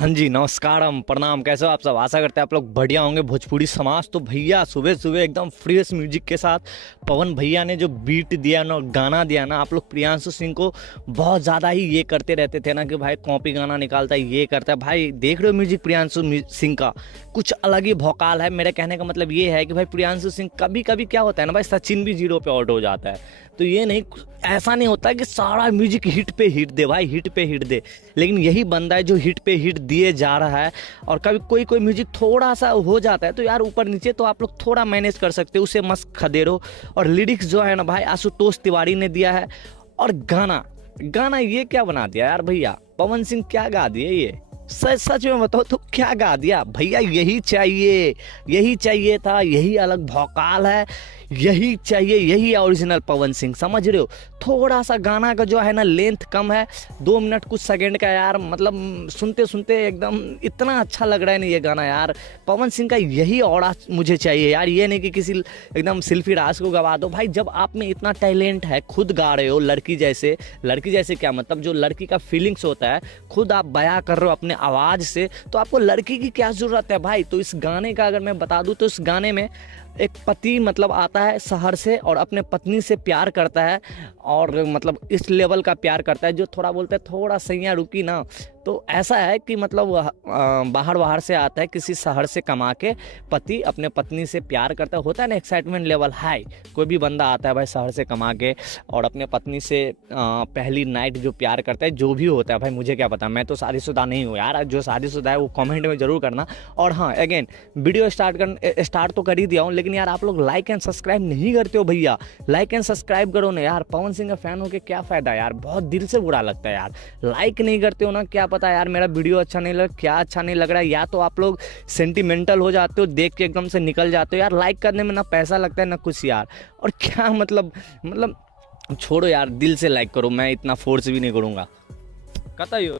हाँ जी, नमस्कारम, प्रणाम। कैसे हो आप सब? आशा करते हैं आप लोग बढ़िया होंगे। भोजपुरी समाज तो भैया सुबह सुबह एकदम फ्रेश म्यूजिक के साथ पवन भैया ने जो बीट दिया ना, गाना दिया ना, आप लोग प्रियांशु सिंह को बहुत ज़्यादा ही ये करते रहते थे ना कि भाई कॉपी गाना निकालता है, ये करता है। भाई देख रहे हो म्यूजिक प्रियांशु सिंह का कुछ अलग ही भौकाल है। मेरे कहने का मतलब ये है कि भाई प्रियांशु सिंह कभी कभी क्या होता है ना भाई, सचिन भी जीरो पे आउट हो जाता है। तो ये नहीं, ऐसा नहीं होता कि सारा म्यूजिक हिट पे हिट दे भाई, हिट पे हिट दे। लेकिन यही बंदा है जो हिट पे हिट दिए जा रहा है। और कभी कोई कोई म्यूजिक थोड़ा सा हो जाता है तो यार ऊपर नीचे तो आप लोग थोड़ा मैनेज कर सकते हो, उसे मस्त खदेरो। और लिरिक्स जो है ना भाई, आशुतोष तिवारी ने दिया है। और गाना गाना ये क्या बना दिया यार भैया, पवन सिंह क्या गा दिए ये। सच सच में बताओ तो क्या गा दिया भैया। यही चाहिए था, यही अलग भौकाल है, यही चाहिए, यही ओरिजिनल पवन सिंह। समझ रहे हो? थोड़ा सा गाना का जो है ना लेंथ कम है, 2 मिनट कुछ सेकंड का यार। मतलब सुनते सुनते एकदम इतना अच्छा लग रहा है ना ये गाना यार। पवन सिंह का यही ऑरा मुझे चाहिए यार। ये नहीं कि किसी एकदम सिल्फी राज को गवा दो भाई। जब आप में इतना टैलेंट है, खुद गा रहे हो लड़की जैसे क्या मतलब, जो लड़की का फीलिंग्स होता है खुद आप बयां कर रहे हो अपने आवाज़ से, तो आपको लड़की की क्या ज़रूरत है भाई। तो इस गाने का अगर मैं बता दूं तो इस गाने में एक पति मतलब आता है शहर से और अपने पत्नी से प्यार करता है। और मतलब इस लेवल का प्यार करता है जो थोड़ा बोलते हैं थोड़ा सैया रुकी ना। तो ऐसा है कि मतलब बाहर से आता है किसी शहर से कमा के, पति अपने पत्नी से प्यार करता है। होता है ना एक्साइटमेंट लेवल हाई। कोई भी बंदा आता है भाई शहर से कमा के और अपने पत्नी से पहली नाइट जो प्यार करता है, जो भी होता है भाई, मुझे क्या पता, मैं तो शादीशुदा नहीं हूँ यार। जो शादीशुदा है वो कमेंट में ज़रूर करना। और हाँ, अगेन वीडियो स्टार्ट तो कर ही दिया हूँ, लेकिन यार आप लोग लाइक एंड सब्सक्राइब नहीं करते हो भैया। लाइक एंड सब्सक्राइब करो ना यार। पवन सिंह का फैन होकर क्या फ़ायदा यार, बहुत दिल से बुरा लगता है यार। लाइक नहीं करते हो ना, क्या पता यार मेरा वीडियो अच्छा नहीं लग, क्या अच्छा नहीं लग रहा है, या तो आप लोग सेंटिमेंटल हो जाते हो, देख के एकदम से निकल जाते हो यार। लाइक करने में ना पैसा लगता है ना कुछ यार। और क्या मतलब छोड़ो यार, दिल से लाइक करो, मैं इतना फोर्स भी नहीं करूँगा। कतई हो।